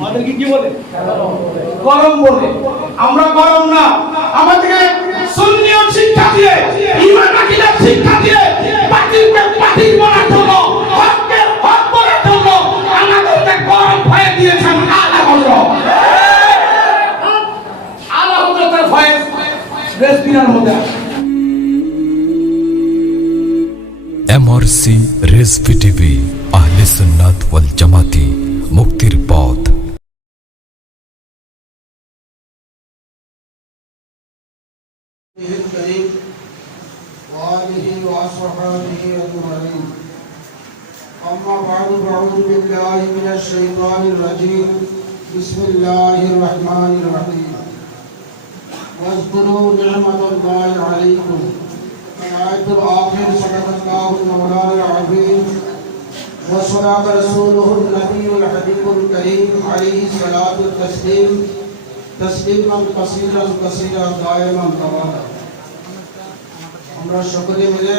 আমাদেরকে কি বলে? গরম বলে। আমরা গরম না, আমাদেরকে সুন্নিয়ত শিক্ষা দিয়ে, ঈমান আকীদার শিক্ষা দিয়ে, বাতিলকে বাতিল বলার জন্য, হককে হক বলার জন্য আমাদেরকে গরম ভয়ে দিয়েছেন আলা হযরত। আলা হযরতের ভয়ে রেসপিনার মধ্যে MRC রেজভি টিভি, আহলে সুন্নাত ওয়াল জামাতি, মুক্তির পথ। وآله وأصحابه أجمعين. أما بعد فأعوذ بالله من الشيطان الرجيم. بسم الله الرحمن الرحيم. واذكروا نعمة الله عليكم. الآية الآخر صدق الله المولى العظيم وصدق رسوله النبي الحبيب الكريم عليه الصلاة والتسليم تسليما كثيرا كثيرا دائما أبدا. আমরা সকলে মিলে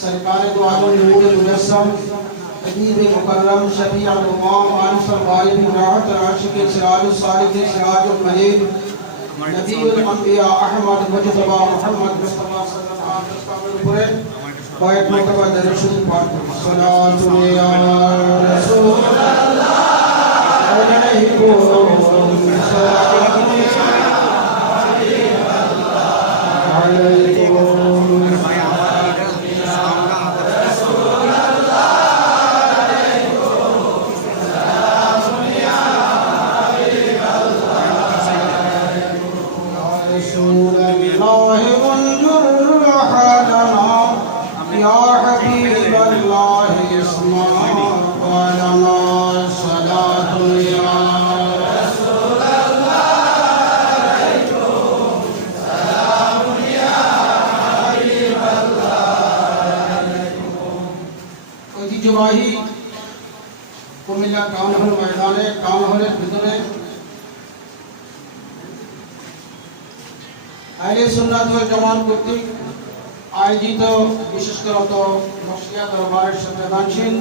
সরকারে দো আলম নূর মুজাসসাম হাবিব মুকররম শফি আল উমাম আনসর গালিব রাহত আশিক সিরাজ সালিক সিরাজুল মনির নবীউল আম্বিয়া আহমদ মুজতবা মুহাম্মদ মুস্তাফা সাল্লাল্লাহু আলাইহি ওয়াসাল্লামের উপরে কয়েক মর্তবা দরুদ শরীফ পাঠ করুন। সালাতু ইয়া রাসূলুল্লাহ আলাইহি ঐতিহ্যবাহী কুমিল্লা টাউন হল ময়দানে, টাউন হলের ভিতরে আহলে সুন্নাত ওয়াল জামাত কর্তৃক আয়োজিত বিশেষকরত মসজিদ দরবারের সংবেদনশীল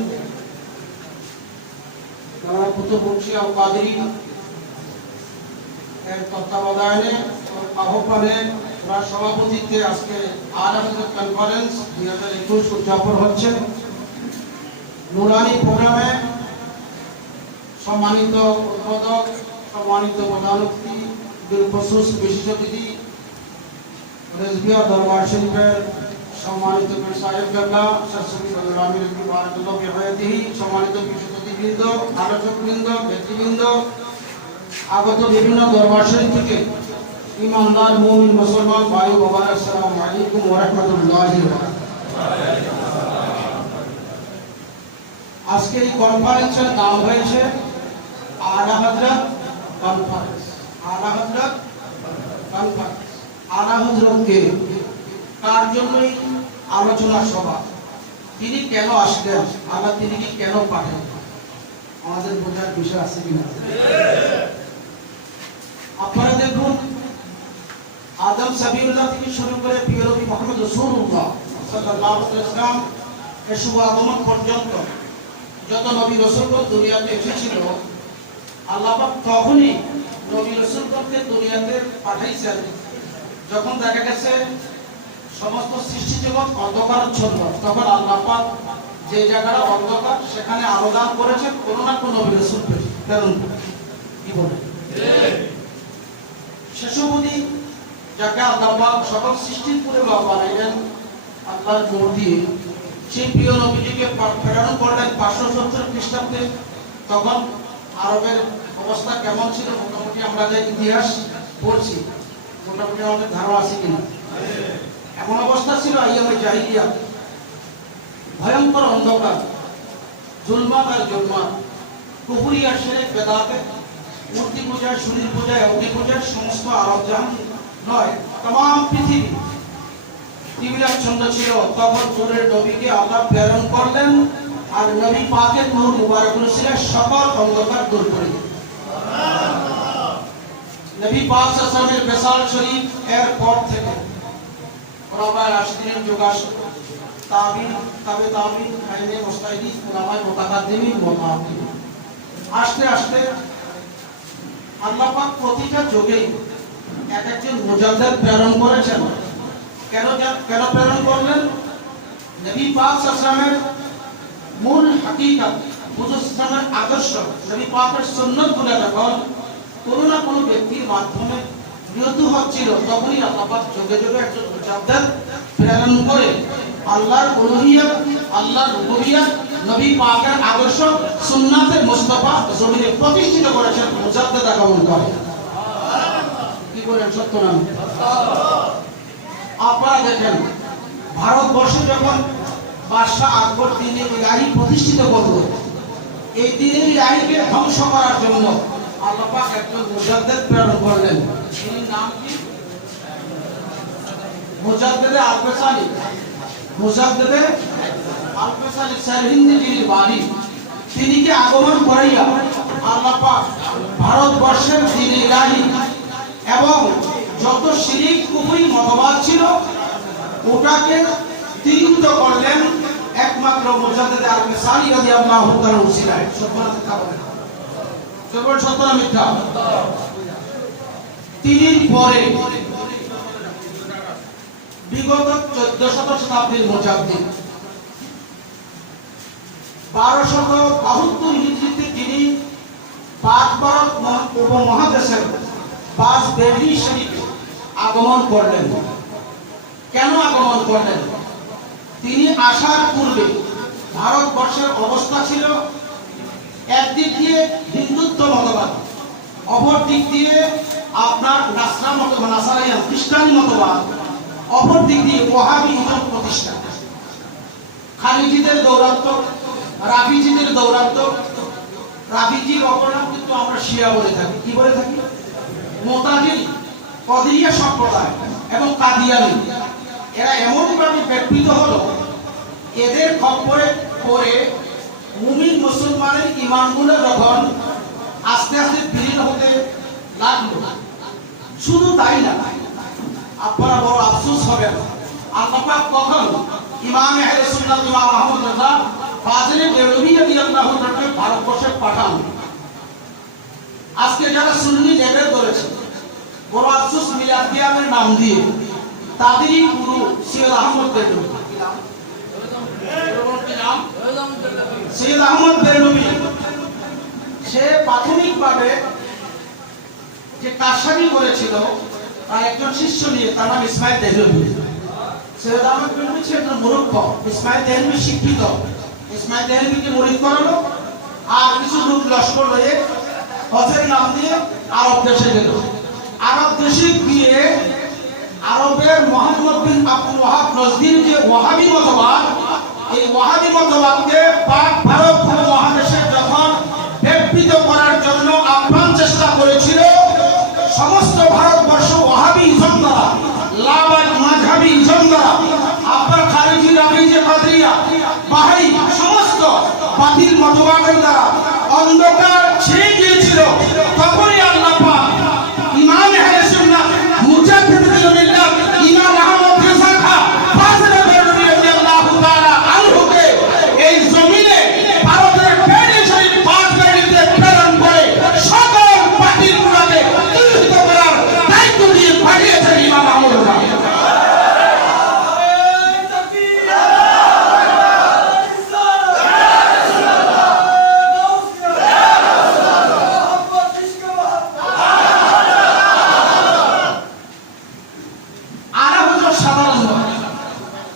কুতুব বংশী আল কাদরি এর তত্ত্বাবধানে আহ্বানে সভাপতিত্বে আজকে আলা হযরত কনফারেন্স 2021 উদযাপন হচ্ছে। নুরানি প্রোগ্রামে সম্মানিত উদ্বোধক, সম্মানিত প্রধান অতিথি, বিলখুসুস বিশিষ্ট অতিথি, রেজভিয়া দরবার শরীফের সম্মানিত পীর সাহেব কেবলা শাসকি আমির বারাকাতুল্লাহ ফি হায়াতিহি, সম্মানিত বিশিষ্ট অতিথিবৃন্দ, আলোচকবৃন্দ, ব্যক্তিবৃন্দ, আগত বিভিন্ন দরবার শরীফ থেকে ইমানদার মুমিন মুসলমান ভাই ও বাবারা, আসসালামু আলাইকুম ওয়া রাহমাতুল্লাহি ওয়া বারাকাতুহু। আজকে এই কনফারেন্সের নাম হয়েছে আলা হযরত কনফারেন্স। আলা হযরত কনফারেন্স। আলা হযরতকে তার জন্যই আলোচনা সভা। তিনি কেন আসলেন, আল্লাহ তিনি কি কেন পাঠালেন, আমাদের বোঝার বিষয় আছে কিনা? আপনারা দেখুন, আদম সাবিউল্লাহ থেকে শুরু করে প্রিয় নবী মুহাম্মদ রাসূলুল্লাহ সাল্লাল্লাহু আলাইহি ওয়াসাল্লাম এর শুভ আগমন পর্যন্ত যত নবী রাসূলগণ দুনিয়াতে এসেছিল, আল্লাহ পাক তখনই নবী রাসূলগণকে দুনিয়াতে পাঠাইছেন যখন দেখা গেছে সমস্ত সৃষ্টি জগৎ অন্ধকারাচ্ছন্ন। তখন আল্লাহ পাক যে জায়গাটা অন্ধকার সেখানে আলো দান করেছেন, কোনো না কোনো নবী রাসূল প্রেরণ করে। কি বলে শেষবদি যাকে আল্লাহ পাক সকল সৃষ্টির পূর্বে বানাইলেন আল্লাহর নূর দিয়ে, সেই প্রিয় নবীজিকে প্রেরণ করলেন 570 খ্রিস্টাব্দে। তখন আরবের অবস্থা কেমন ছিল মোটামুটি আমরা যে ইতিহাস পড়ছি মোটামুটি আমাদের ধারণা আছে কিনা? এমন অবস্থা ছিল আইয়ামে জাহিলিয়া, ভয়ঙ্কর অন্ধকার, জুলমাত আর জুলমাত, কুফরি আর শিরক বেদাতে, মূর্তি পূজা, সূর্য পূজা, অগ্নি পূজা, সমস্ত আরব জাহান নয় तमाम পৃথিবী টিবিলাচ্ছন্ন ছিল। তখন নূরের নবীকে আল্লাহ প্রেরণ করলেন আর নবী পাকের নূর মুবারক রসিলে সকল অন্ধকার দূর করে দিলেন। নবী পাক সাল্লাল্লাহু আলাইহি ওয়াসাল্লামের বিশাল শরীফ এর পর থেকে খোলাফায়ে রাশিদিনের যুগ আসলো, তাবিঈন, তাবে তাবিঈন, আইনে মুস্তাহিদিন, উলামায়ে মুতাকাদ্দিমিন, মুতাআক্কিবিন, আস্তে আস্তে আল্লাহ পাক প্রতিটা যুগেই এক একজন মুজাদ্দিদ প্রেরণ করেছেন। কেন প্রেরণ করলেন? নবী পাক সাল্লাল্লাহু আলাইহি ওয়াসাল্লামের মূল হাকিকত, হুজুর সাল্লাল্লাহু আলাইহি আদর্শ, নবী পাকের সুন্নাতগুলো যখন কোনো না কোনো ব্যক্তির মাধ্যমে নিহত হচ্ছিল, তখনই আল্লাহ পাক যুগে যুগে একজন মুজাদ্দিদ প্রেরণ করে আল্লাহর উলুহিয়ত, আল্লাহর রুবুবিয়ত, নবী পাকের আদর্শ সুন্নাতের মুস্তাফা জমিনে প্রতিষ্ঠিত করেছেন। মুজাদ্দিদ আগমন করে। কি বলেন, সত্য না? আপনারা দেখেন, ভারতবর্ষে যখন বাদশাহ আকবর দ্বীনে ইলাহি প্রতিষ্ঠিত করল, এই দ্বীনে ইলাহিকে ধ্বংস করার জন্য আল্লাহ পাক একজন মুজাদ্দিদ প্রেরণ করলেন। তিনি নাম কি? মুজাদ্দিদে আল-ফেসালি। মুজাদ্দিদে আল-ফেসালি সারহিন্দি যিনি বাড়ি, তিনিকে আগমন করাইয়া আল্লাহ পাক ভারতবর্ষের দ্বীনে ইলাহি এবং যত শিরিক কুফরি মতবাদ ছিল ওটাকে তিরুদ্ধ করলেন একমাত্র মুজাদ্দিদে আল-ফেসালি রাদিয়াল্লাহু তাআলা উসিলায়। সত্য না মিথ্যা? তিনির পরে বিগত 1400 শতাব্দীর মুজাদ্দিদ 1272 হিজরিতে যিনি পাক ভারত উপমহাদেশের বাস বেরলি শরীফে আগমন করলেন। কেন আগমন করলেন? তিনি আসার পূর্বে ভারতবর্ষের অবস্থা ছিল একদিক দিয়ে হিন্দুত্ব মতবাদ, অপর দিক দিয়ে আপনার নাসরা মতবাদ, নাসারাইয়ান খ্রিস্টানি মতবাদ, অপর দিক দিয়ে ওয়াহাবি ইজম প্রতিষ্ঠা, খালিজিদের দৌরাত্ম, রাফিজিদের দৌরাত্ম। রাফিজির অপর নাম কিন্তু আমরা শিয়া বলে থাকি। কি বলে থাকি? মুতাজিলি, কদিরিয়া সম্প্রদায় এবং কাদিয়ানি। এরা এমনভাবে ব্যাপৃত হলো, এদের খপ্পরে পড়ে মুমিন মুসলমানের ঈমানগুলো যখন আস্তে আস্তে বিলীন হতে লাগলো, শুধু তাই না, আপনারা বড় আফসোস হবেন, আল্লাহ পাক কখন ইমাম আহলে সুন্নাত ইমাম আহমদ রাজা ফাজিলে বেরলভী রাদিয়াল্লাহু তাআলাকে ভারতবর্ষে পাঠান। আজকে যারা সুন্নি লেবেল করেছে, বড় আফসোস, মিলাদিয়ামের নাম দিয়ে তাদেরই গুরু সৈয়দ আহমদ বেরলভী। সৈয়দ আহমদ বেরলভী সে প্রাথমিকভাবে যে কাশানি করেছিল তার একজন শিষ্য নিয়ে, তার নাম ইসমাইল দেহলভী। সৈয়দ আহমদ বেরলভী ছিল একজন মূর্খ, ইসমাইল দেহলভী শিক্ষিত। ইসমাইল দেহলভীকে মুরিদ করালো, আর কিছু লোক লস্কর হয়ে হজের নাম দিয়ে আরব দেশে গেল। আরব দেশে গিয়ে আরবের মুহাম্মদ বিন আব্দুল ওয়াহাব নজদির যে ওয়াহাবি মতবাদ, এই ওয়াহাবি মতবাদকে পাক ভারত মহাদেশে যখন ব্যাপৃত করার জন্য আপ্রাণ চেষ্টা করেছিল, সমস্ত ভারতবর্ষ ওয়াহাবি ইজম দ্বারা, লাবাদ মাযহাবি ইজম দ্বারা, আপনার খারিজি, রাফিজি, কাদরিয়া, বাহাই সমস্ত বাতিল মতবাদের দ্বারা অন্ধকার ছেয়ে গিয়েছিল। তখনই আল্লাহ পাক ইমাম আহলে সুন্নাত মুজাদ্দিদ বিল্লাহ ইমাম আহমদ রেজা খান ফাজিল বেরলভী রাদিয়াল্লাহু তাআলা আনহুকে এই জমিনে ভারতের বেরলি শরীফ পাক বেরলিতে প্রেরণ করে সকল বাতিলগুলোকে তিরস্কৃত করার দায়িত্ব দিয়ে পাঠিয়েছেন ইমাম আহমদ রেজা।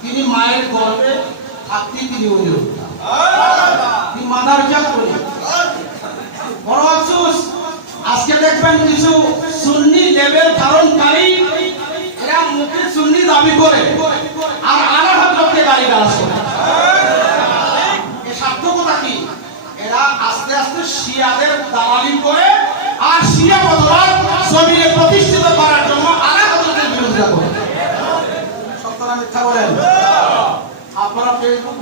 তিনি মায়ের গর্ভে থাকতে তিনি হইল, তিনি মাদারজাত করি। বড় আফসোস, আজকে দেখবেন কিছু সুন্নি লেভেল ধারণকারী, এরা মুখে সুন্নি দাবি করে আর আলা হযরতকে গালিগালাজ করে। এর সার্থকতা কি? এরা আস্তে আস্তে শিয়াদের দালালি করে আর শিয়া মতবাদ জমিনে প্রতিষ্ঠিত করার জন্য আলা হযরতের বিরোধিতা করে। মিথ্যা বলেন? আপনারা ফেসবুক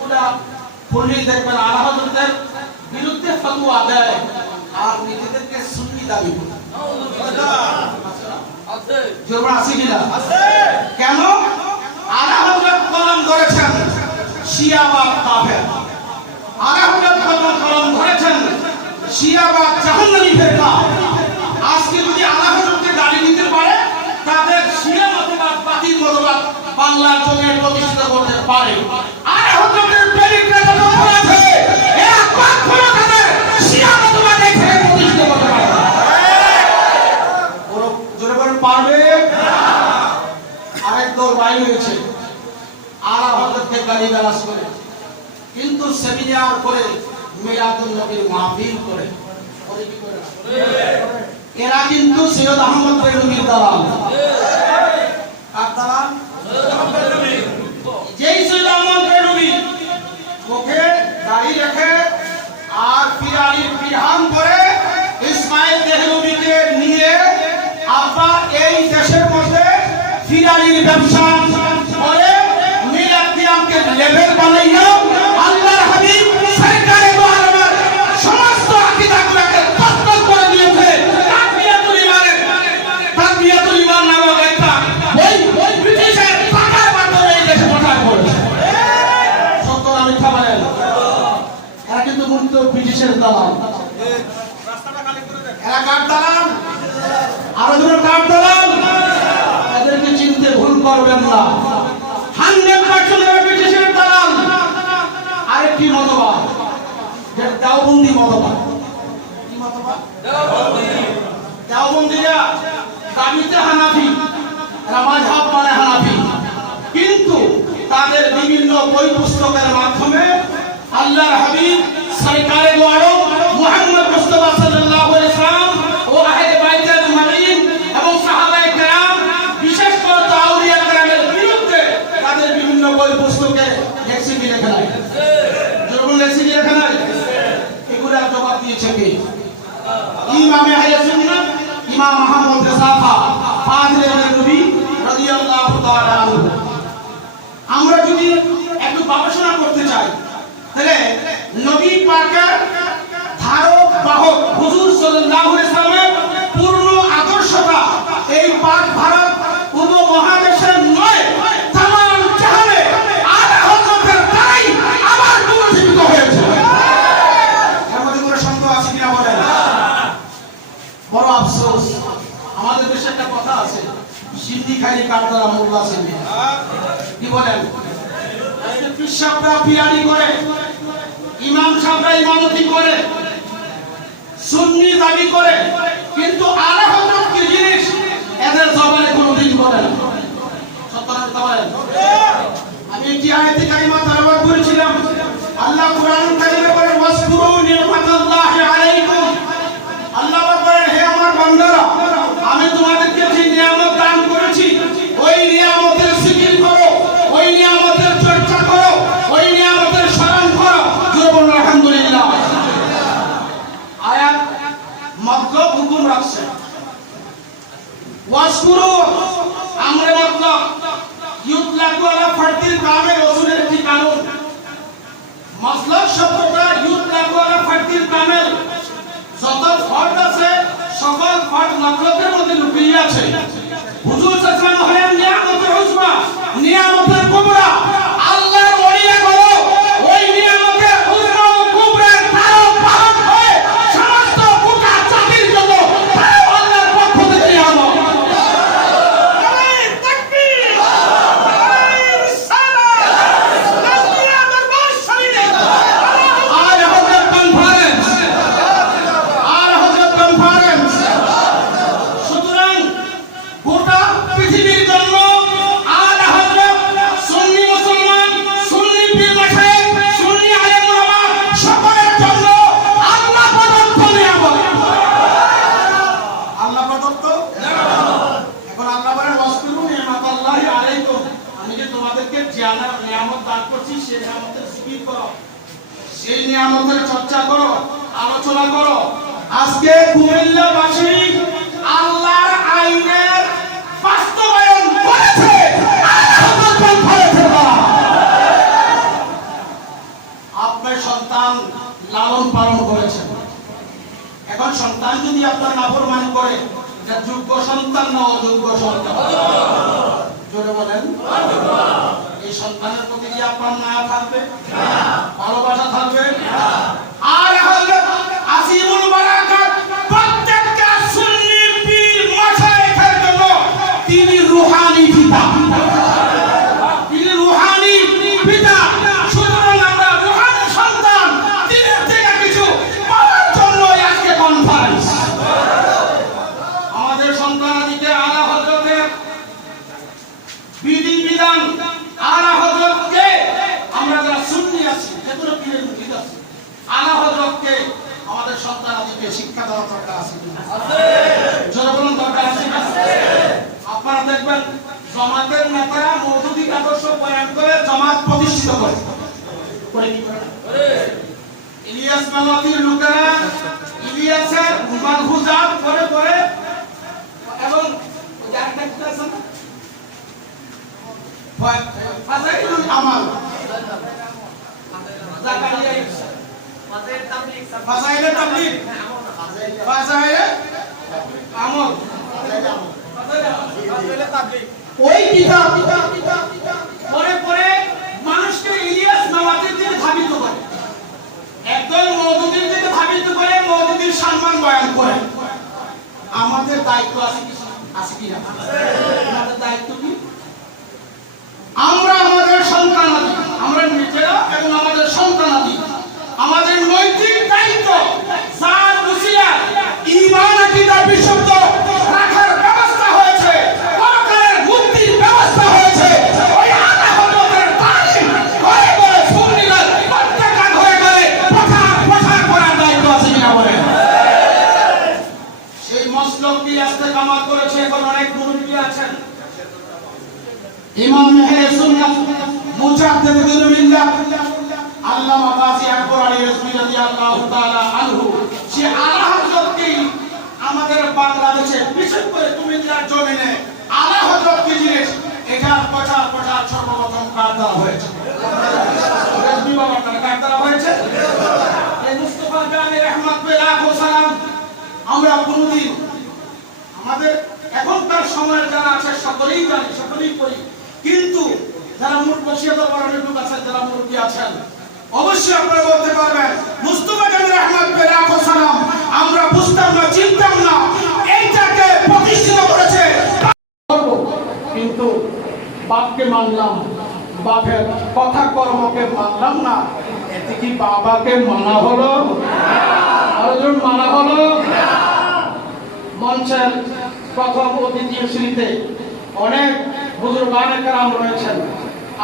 খুললেই দেখবেন আলা হযরতের বিরুদ্ধে ফতোয়া দেয় আর নিজেদেরকে সুন্নি দাবি করে। জোর আছে কিনা? কেন? আলা হযরত কলম ধরেছেন শিয়া বা কাফের, আলা হযরত কলম ধরেছেন শিয়া বা জাহান্নামী ফেরকা আজকে যদি আলা হযরতকে গালি দিতে পারে তাদের শিয়া মতবাদ বাতিল মতবাদ বাংলার জমিনে প্রতিষ্ঠিত করতে পারে। আলা হযরতের প্রেমিকরা যত আছে এক পক্ষ তাদের শিয়া মতবাদ থেকে প্রতিষ্ঠিত করতে পারে। ওরা জোরে বলেন পারবে না। আরেক দল বাইরে হয়েছে আলা হযরতকে গালি গালাজ করে, কিন্তু সেমিনার করে মিলাদুন নবীর মাহফিল করে। ওরে কি করে? এরা কিন্তু সৈয়দ আহমদ বেরলভীর দালাল। কার দালাল? যেই সৈয়দ আহমদ বেরলভী মুখে দাড়ি রেখে আর পিরানির বিধান করে ইসমাইল দেহলভীকে নিয়ে আপনার এই দেশের মধ্যে পিরানির ব্যবসা করে মিলাদ কিয়ামকে লেভেল বানাইয়া আল্লাহর হাবিব সরকারে দো আলমের সমস্ত আকীদাগুলোকে তত্ত্ব করে দিয়েছে। তাকবিয়াতুল ঈমান নামক একটা বই ব্রিটিশের টাকার মাধ্যমে এই দেশে প্রচার করেছে। সত্য না মিথ্যা বলেন? এরা কিন্তু মূলত ব্রিটিশের দালাল। এরা কার দালাল? আরো দুটো কার দালাল? এদেরকে চিনতে ভুল করবেন না। 100% ব্রিটিশের দালাল। আরেকটি মতবাদ যেটা দেওবন্দি মতবাদ। কি মতবাদ? দেওবন্দিরা দাবিতে হানাফি, এরা মাযহাব মানে হানাফি, কিন্তু তাদের বিভিন্ন বই পুস্তকের মাধ্যমে আল্লাহর হাবিব সরকারে দো আলম মুহাম্মদ মুস্তাফা সাল্লাল্লাহু আলাইহি ওয়াসাল্লাম ও আহলে বাইতুল মুমিনিন এবং সাহাবায়ে কেরাম বিশেষ করে আউলিয়া কেরামের বিরুদ্ধে তাদের বিভিন্ন বই পুস্তকে লেখছি কি লেখা নাই? যেগুলো লেখছি কি লেখা নাই? এগুলোর জবাব দিয়েছে কে? ইমামে আহলে সুন্নাত ইমাম মুহাম্মদ রেজা ফাজিলে নবী রাদিয়াল্লাহু তাআলা আনহু। আমরা যদি একটু গবেষণা করতে চাই তাহলে নবী পাকের ধারক বাহক হুজুর সাল্লাল্লাহু আলাইহি ওয়াসাল্লামের পূর্ণ আদর্শটা এই পাক ভারত উপমহাদেশের নয়, তামাম জাহানে আলা হযরতের দ্বারাই আবার পুনর্জীবিত হয়েছে। এর মধ্যে কোনো সন্দেহ আছে কিনা বলেন? বড় আফসোস, আমাদের দেশে একটা কথা আছে, সিন্দি খাইলে কাটতারা মোল্লা সিন্দি। কি বলেন? পীর সাহেবরা পিয়ারি করে, ইমাম সাহেবরা ইমামতি করে, সুন্নি দাবি করে, কিন্তু আলা হযরত কি জিনিস এদের জবানে কোনোদিন বলে না। সত্য না মিথ্যা বলেন? আমি একটি আয়াতে কারিমা তেলাওয়াত করেছিলাম। আল্লাহ কোরআনুল কারীমে বলেন ওয়াসকুরু নি'মাতাল্লাহি আলাইকুম। আল্লাহ বলেন হে আমার বান্দারা, আমি তোমাদেরকে যে নিয়ামত দান করেছি ওই নিয়ামতের জিকির করো, ওই নিয়ামতের চর্চা করো, ওই নিয়ামতের স্মরণ করো। জোরে বলুন আলহামদুলিল্লাহ। আয়াত মতলব হুকুম রাখছে। ওয়াসকুরু আমরে মতলব ইউতলাকু আলা ফারদিল কামেল রাসূলের একটি কানুন। মতলব শব্দটা ইউতলাকু আলা ফারদিল কামেল, যত ফরদ আছে সকল ফরদ মতলবের মধ্যে লুকিয়ে আছে। হুজুর সাল্লাল্লাহু আলাইহি ওয়াসাল্লাম হলেন নিয়ামতের উজমা, নিয়ামতের কুবরা। আল্লাহর ওলিয়া করো ওই নিয়ামতের উজমা ও কুবরার ধারক বাহক হয়ে সমস্ত গোটা জাতির জন্য তাও আল্লাহর পক্ষ থেকে নিয়ামত। আলাইহি তাকবীর, আলাইহি সালাম, নাবিয়া দরবার শরীফে আর হযরত কনফারেন্স, আর হযরত কনফারেন্স। সুতরাং গোটা পৃথিবীর জন্য আলা হযরত সুন্নি মুসলমান, সুন্নি পীর মাশায়েখ, সুন্নি আলেম ওলামা সকলের জন্য আল্লাহ প্রদত্ত নিয়ামত। আল্লাহ প্রদত্ত নিয়ামত। এখন আল্লাহ বলেন ওয়াসকুরু নি'মাতাল্লাহি আলাইকুম। আমি যে তোমাদেরকে যে নিয়ামত দান করছি সেই নিয়ামতের জিকির করো, সেই নিয়ামতের চর্চা করো, আলোচনা করো। আজকে কুমিল্লাবাসী আল্লাহর আইনের বাস্তবায়ন করেছে। আপনার সন্তান লালন পালন করেছেন, এখন সন্তান যদি আপনার নাফরমানি করে, এটা যোগ্য সন্তান না অযোগ্য সন্তান? জোরে বলেন। এই সন্তানের প্রতি কি আপনার মায়া থাকবে? ভালোবাসা থাকবে? আর আজিমুল বারাকাত প্রত্যেকটা সুন্নি পীর মাশায়েখের জন্য তিনি রূহানি পিতা। তিনি রূহানি পিতা। সুতরাং আমরা রূহানি সন্তান দিনের থেকে কিছু পাওয়ার জন্য আজকে কনফারেন্স। আমাদের সন্তানাদিকে আলা হযরতের বিধি বিধান, আলা হযরতকে আমরা যারা সুন্নি আছি, যেগুলো পীরের মুরিদ আছি, আলা হযরতকে আমাদের সন্তানাদিকে শিক্ষা দেওয়ার দরকার আছে কিনা? জোরে বলুন, দরকার আছে কিনা? আপনারা দেখবেন জামাতের নেতারা মওদুদি আদর্শ প্রয়াণ করে জামাত প্রতিষ্ঠিত করে। করে কি করে? ইলিয়াস মালাতির লোকেরা ইলিয়াসের মালহুজাত করে করে এবং যার একটা আছে না ফাজাইলুল আমাল, জাকারিয়া ফাজাইলে তাবলীগ, ফাজাইলে আমল, ওই কিতাব পরে পরে মানুষকে ইলিয়াস নওয়াজের দিকে ধাবিত করে, একদল মওদুদির দিকে ধাবিত করে, মওদুদির সম্মান বয়ান করে। আমাদের দায়িত্ব আছে কি? আছে কি না? আমাদের দায়িত্ব কি? আমরা আমাদের সন্তানাদি, আমরা নিজেরা এবং আমাদের সন্তানাদি, আমাদের নৈতিক দায়িত্ব যার উসিলা ঈমান আকীদা বিশুদ্ধ রাখার ব্যবস্থা হয়েছে, পরকালের মুক্তির ব্যবস্থা হয়েছে, ওই আলা হযরতের তালিম ঘরে ঘরে সুন্নিরা প্রত্যেকটা ঘরে ঘরে প্রচার করার দায়িত্ব আছে কিনা বলেন? সেই মসলক দিয়ে ইস্তেকামাত করেছে। এখন অনেক মুরব্বি আছেন, ইমাম আহলে সুন্নাত মুজাদ্দিদ বিল্লাহ আল্লামা গাজী আকবর আলী রিজভী রাদিয়াল্লাহু তাআলা আনহু, সে আলা হযরতকে আমাদের বাংলাদেশে বিশেষ করে কুমিল্লার জমিনে আলা হযরত কি জিনিস এটা প্রচার সর্বপ্রথম কার দ্বারা হয়েছে? রিজভী বাবার দ্বারা। কার দ্বারা হয়েছে? এই মুস্তাফা জানি রহমত লাখো সালাম। আমরা কোনদিন আমাদের এখনকার সময়ের যারা আছে সকলেই জানি, সকলেই করি, কিন্তু যারা মুরব্বী দরবারের লোক আছেন, যারা মুরব্বী আছেন, অবশ্যই আপনারা বলতে পারবেন মুস্তাফা জানি রহমত লাখো সালাম আমরা বুঝতাম না, চিনতাম না, এইটাকে প্রতিষ্ঠিত করেছে। কিন্তু বাপকে মানলাম, বাপের কথা কর্মকে মানলাম না, এতে কি বাবাকে মানা হলো? আরেকজন মানা হলো? মঞ্চের প্রথম ও দ্বিতীয় শ্রেণীতে অনেক বুজুর্গানে কেরাম রয়েছেন।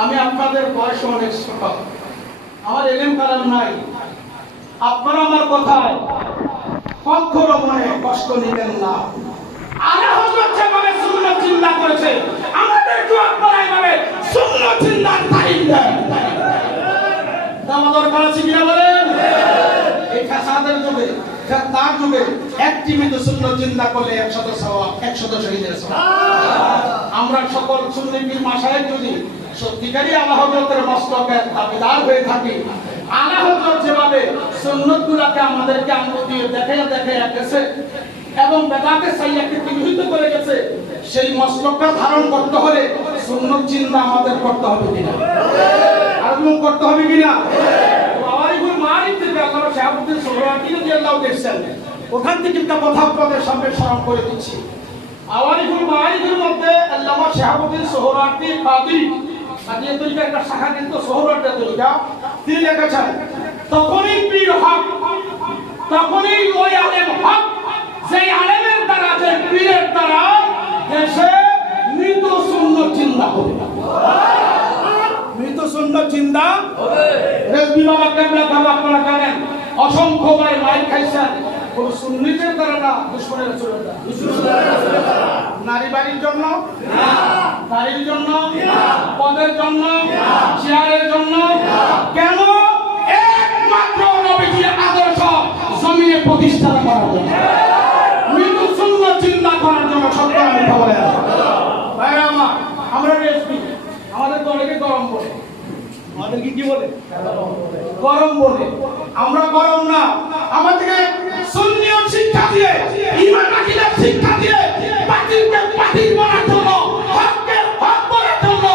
আমি আপনাদের বয়স অনেক ছোট, আমার ইলম কালাম নাই, আপনারা আমার কথায় কখনো মনে কষ্ট নেবেন না। আলা হযরত যেভাবে সুন্নাত চিন্তা করেছে, আমাদেরকে আপনারা এইভাবে সুন্নাত চিন্তার তালিম দেন। আমাদের দরকার আছে কিনা বলেন? এই ফাসাদের যুগে, তার যুগে একটি মৃত সুন্নাত চিন্তা করলে 100 সওয়াব, 100 শহীদের সওয়াব। আমরা সকল সুন্নি পীর মাশায়েখ যদি সত্যিকারই আলা হযরতের মস্তকের দাবিদার হয়ে থাকি, আলা হযরত যেভাবে সুন্নাতগুলোকে আমাদেরকে আঙ্গুল দিয়ে দেখে গেছে এবং বেদাতে সাইয়াকে বিহিত করে গেছে, সেই মস্তকটা ধারণ করতে হলে সুন্নাত চিন্তা আমাদের করতে হবে কিনা? আর করতে হবে কিনা? আওয়ারিকুল মারিফ থেকে আল্লামা শাহাবুদ্দিন সোহরাওয়ার্দী রাদিয়াল্লাহু দেখছেন, ওখান থেকে একটা কথা আপনাদের সামনে স্মরণ করে দিচ্ছি। আওয়ারিকুল মারিফের মধ্যে আল্লামা শাহাবুদ্দিন সোহরাওয়ার্দী কাদি তরিকার একটা শাখা, কিন্তু সোহরাওয়ার্দী তরিকা, তিনি লিখেছেন তখনই পীর হক, তখনই ওই আলেম হক যে আলেমের দ্বারা, যে পীরের দ্বারা দেশে মৃত সুন্নাত চিন্তা হবে। মৃত সুন্নাত চিন্তা হবে। রেজভী বাবা কেবলা বাবা আপনারা জানেন অসংখ্যবার মাইর খাইছেন, কোন সুন্নিতের দ্বারা না, দুশমনের রাসূলের দ্বারা। নারী বাড়ির জন্য না, নারীর জন্য না, পদের জন্য না, চেয়ারের জন্য না। কেন? একমাত্র নবীজির আদর্শ জমিনে প্রতিষ্ঠা করার জন্য, মৃত সুন্নাত চিন্তা করার জন্য। সত্য মিথ্যা বলেন ভাইরা আমার, আমরা রেজভী, আমাদের তো অনেকে গরম বলে, আমাদের কি বলে? গরম বলে। আমরা গরম না, আমাদেরকে সুন্নিয়ত শিক্ষা দিয়ে, ঈমান আকীদার শিক্ষা দিয়ে, বাতিলকে বাতিল বলার জন্য, হককে হক বলার জন্য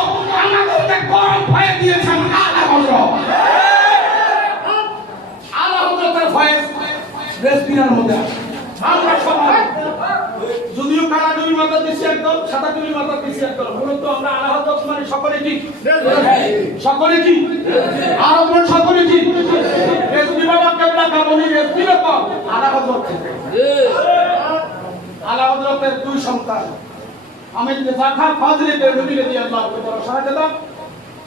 আমাদেরকে গরম ভয়ে দিয়েছেন আলা হযরত। আলা হযরতের ভয়ে মাথা দিছি একদম, সাদা টুপি মাথা দিছি একদম। মূলত আমরা আলা হযরত মানে সকলে কি? সকলে কি? আর আমরা সকলে কি? রেজবি বাবা কেবলা কামনি রেজবি বাবা আলা হযরত থেকে। আলা হযরতের দুই সন্তান আমির জাকা ফাজলে বেরুনি রাদিয়াল্লাহু তাআলা শাহাদাত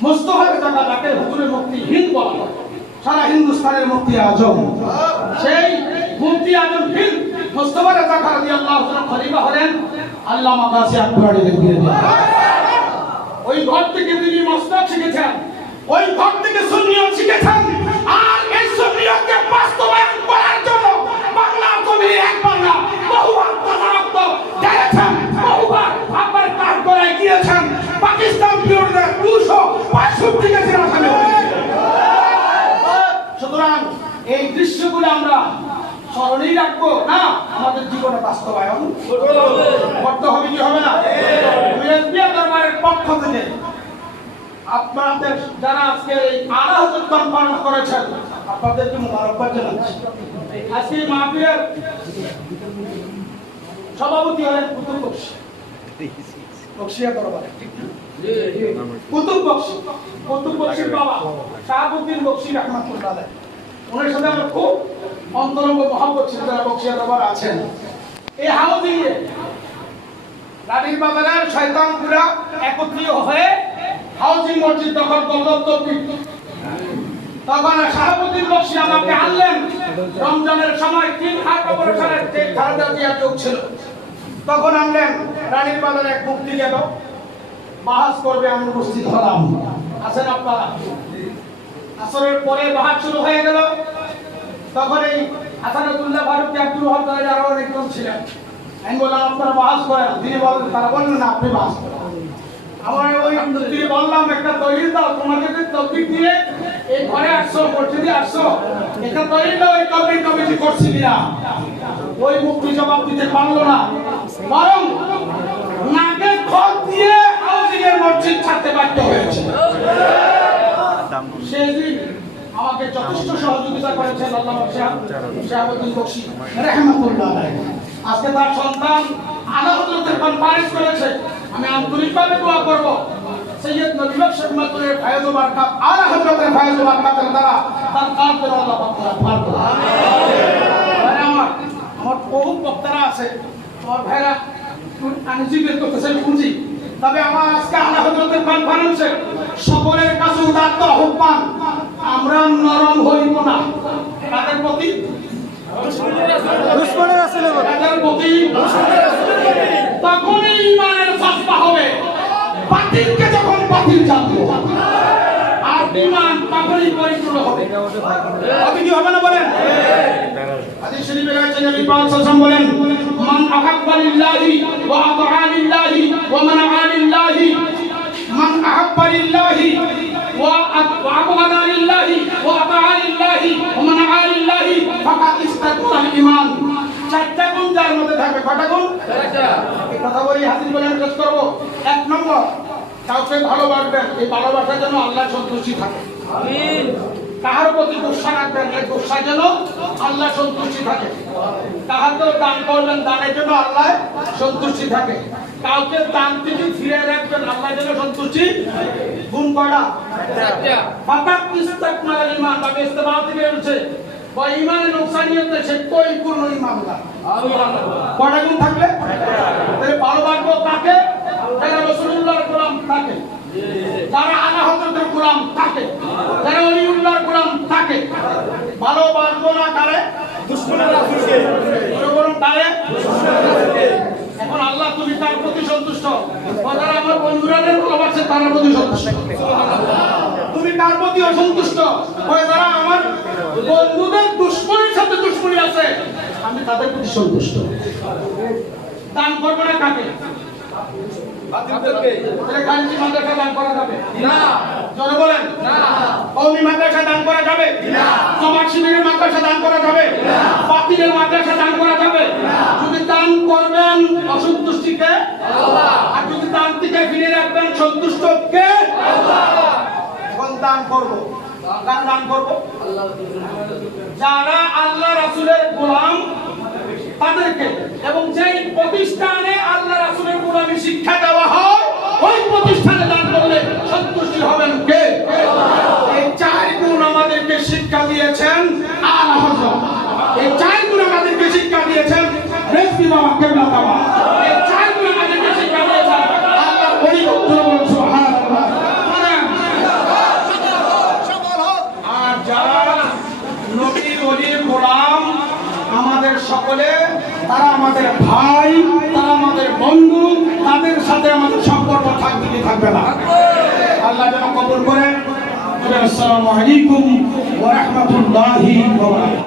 মুস্তাফা জাকা তাকে হুজুরের মুফতি হিন্দ বলা হয়, সারা হিন্দুস্তানের মুফতি আজম। সেই মুফতি আজম হিন্দ মুস্তাফা জাকা রাদিয়াল্লাহু তাআলা খলিফা হলেন আল্লামা গাজী আকবর আলী রাদিয়াল্লাহু। ওই ঘর থেকে তিনি মসনদ শিখেছেন, ওই ঘর থেকে সুন্নিয়ত শিখেছেন। আর এই সুন্নিয়তকে বাস্তবায়ন করার জন্য বাংলা কবি একবার না বহুবার প্রচারক দিয়েছেন, বহুবার আপনার কাজ করে গিয়েছেন। পাকিস্তান বিরুদ্ধে 265 কেজি আসামি হয়েছে। সুতরাং এই দৃশ্যগুলো আমরা স্মরণেই রাখবো না, আমাদের জীবনে বাস্তবায়ন করতে হবে কি হবে না? রেজবিয়া দরবারের পক্ষ থেকে আপনাদের যারা আজকে এই আলা হযরত কনফারেন্স করেছেন আপনাদেরকে মোবারকবাদ জানাচ্ছি। আজকে মাহফিলের সভাপতি হলেন কুতুব বক্সী, বক্সিয়া দরবারে কুতুব বক্সী, কুতুব বক্সীর বাবা শাহাবুদ্দিন বক্সী রাহমাতুল্লাহ আলাইহি। ওনার সাথে আমার খুব অন্তরঙ্গ মহব্বত ছিল যারা বক্সিয়া দরবারে আছেন। এই হাউজিং এ রানীর বাজারের শয়তানগুলা একত্রিত হয়ে হাউজিং মসজিদ দখল করল। তখন শাহাবুদ্দিন বক্সী আমাকে আনলেন রমজানের সময় 3 হাত অপারেশনের যে খালেদা জিয়া যোগ ছিল, তখন আনলেন রানীর বাজারে এক মুক্তি গেল বাহাস করবে, আমি উপস্থিত হলাম। আছেন আপনারা? আসরের পরে বাহাস শুরু হয়ে গেল। তখন এই হাসানুল্লাহ ফারুক আব্দুল ওয়াহাব তারা আরো অনেকজন ছিলেন। আমি বললাম আপনারা বাহাস করেন, তিনি বললেন, তারা বললেন না আপনি বাহাস করেন। আমার ওই তিনি বললাম একটা দলিল দাও, তোমাকে যে তৌফিক দিয়ে এই ঘরে আসছো, মসজিদে আসছো, এটা দলিল দাও এই তৌফিক কমিটি করছি কিনা। ওই মুক্তি জবাব দিতে পারলো না, বরং নাকে খত দিয়ে হাউজিং এর মসজিদ ছাড়তে বাধ্য হয়েছে। সেদিন আমাকে যথেষ্ট সহযোগিতা করেছেন আল্লামা শাহাবুদ্দিন বক্সী রাহমাতুল্লাহ আলাইহি। আজকে তার সন্তান আলা হযরতের কনফারেন্স করেছে। আমি আন্তরিকভাবে দোয়া করব সৈয়দ নবী বক্স রহমাতুল্লাহ ফায়েজ ও বরকত আলা হযরতের ফায়েজ ও বরকতের দ্বারা তার কাজ করে আল্লাহ পাক কবুল করুন। আমার বহু বক্তারা আছে, আমার ভাইরা আনিজি বের করতেছে পুঁজি, তবে আমার আজকে আলা হযরতের কনফারেন্সে সকলের কাছে উদাত্ত আহ্বান, আমরা নরম হইব না। তাদের প্রতি দুশমনের আসলে তাদের প্রতি তখনই ঈমানের সস্তা হবে, বাতিলকে যখন বাতিল জানবে আর ঈমান তখনই পরিপূর্ণ হবে। আপনি কি হবে না বলেন? হাদিস শরীফে আছে নবী পাক সাল্লাল্লাহু আলাইহি ওয়াসাল্লাম বলেন, মান আহাব্বা লিল্লাহি ওয়া আতাআ লিল্লাহি ওয়া মানাআ লিল্লাহি, মান আহাব্বা লিল্লাহি ওয়া আবগাদা লিল্লাহি ওয়া আতাআ লিল্লাহি ওয়া মানাআ লিল্লাহি ফাকাদ ইসতাকমাল ঈমান। চারটা গুণ যার মধ্যে থাকবে, কয়টা গুণ? চারটা। এই কথা বলি হাদিস বলে আমি শেষ করব। 1 নম্বর, কাউকে ভালোবাসবেন, এই ভালোবাসার জন্য আল্লাহর সন্তুষ্টি থাকে। আমিন। কাহার প্রতি গুসা রাখবেন, এই গুসা যেন আল্লাহ সন্তুষ্টি থাকে। কাহাকেও দান করবেন, দানের জন্য আল্লাহ সন্তুষ্টি থাকে। কাউকে দান থেকে ফিরে রাখবেন, আল্লাহ যেন সন্তুষ্টি। গুণ কয়টা? চারটা। ফাকাদ ইসতাকমাল ঈমান, তবে ইস্তেমাল থেকে বলছে বা ঈমানের নুকসানিয়তে সে পরিপূর্ণ ঈমানদার। কয়টা গুণ থাকলে তাহলে ভালোবাসবো কাকে? যারা রাসূলুল্লাহর গোলাম থাকে, যারা আলা হযরতের গোলাম থাকে, যারা ওলিউল্লাহর গোলাম থাকে। ভালোবাসবো না কারে? দুশমনের রাসূলকে। বলুন কারে? দুশমনের রাসূলকে। এখন আল্লাহ তুমি তার প্রতি সন্তুষ্ট, যারা আমার বন্ধুরা ভালোবাসে তার প্রতি সন্তুষ্ট। তুমি কার প্রতি অসন্তুষ্ট? যারা আমার বন্ধুদের দুশমনের সাথে দুশমনী আছে, আমি তাদের প্রতি সন্তুষ্ট। দান করবো না কাকে? বাতিলদেরকে। তাহলে গান্ধী মাদ্রাসা দান করা যাবে না? জোরে বলেন না। কওমি মাদ্রাসা দান করা যাবে না? সমাজ শিবিরের মাদ্রাসা দান করা যাবে না? বাতিলের মাদ্রাসা দান করা যাবে না? যদি দান করবেন অসন্তুষ্টিকে আল্লাহ, আর যদি দান থেকে ফিরে রাখবেন সন্তুষ্টকে আল্লাহ। কোন দান করব? দান করব আল্লাহ। যারা আল্লাহ রাসূলের গোলাম তাদেরকে, এবং যেই প্রতিষ্ঠানে আল্লাহ রাসূলের দিয়েছেন আলা হযরত। এই চার গুণ আমাদেরকে শিক্ষা দিয়েছেন রেজবি বাবা কেবলা বাবা। এই চার গুণ আমাদেরকে শিক্ষা দিয়েছেন আল্লাহর ওলি সুবহানাল্লাহ। আর যারা নবী ওলির গোলাম আমাদের সকলে, তারা আমাদের ভাই, তারা আমাদের বন্ধু, তাদের সাথে আমাদের সম্পর্ক থাকবে কি থাকবে না? আল্লাহ যেন কবুল করে। আসসালামু আলাইকুম ওয়া রাহমাতুল্লাহি ওয়া বারাকাতুহু।